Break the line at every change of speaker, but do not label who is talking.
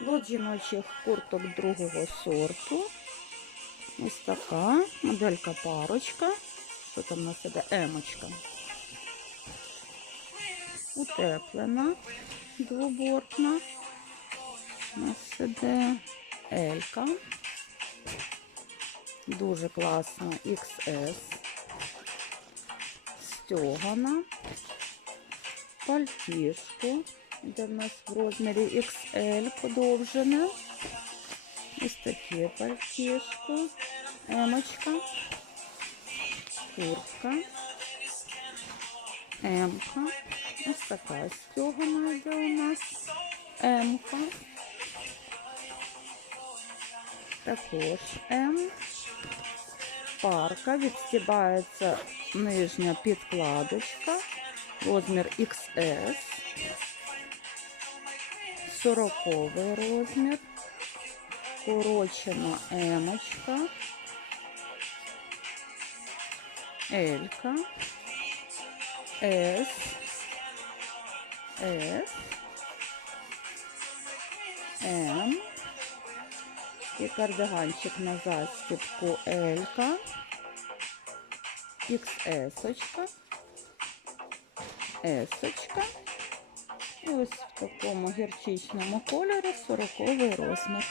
Лот жіночих курток другого сорту. Ось така моделька парочка. Що там у нас іде? Емочка. Утеплена, двобортна. У нас іде Елька. Дуже класна XS. Стьогана. Пальтішко. Де в нас в розмірі XL подовжене. Ось таке пальтішко. Емочка. Куртка. Емка. Ось така стьогана у нас. Емка. Також М. Парка. Відстібається нижня підкладочка. Розмір XS. 40 розмір. Корочена емочка. Елька. С. С. М. І кардиганчик на застібку Елька. XS-очка. Есочка. Ось в такому гірчичному кольорі 40 розмір.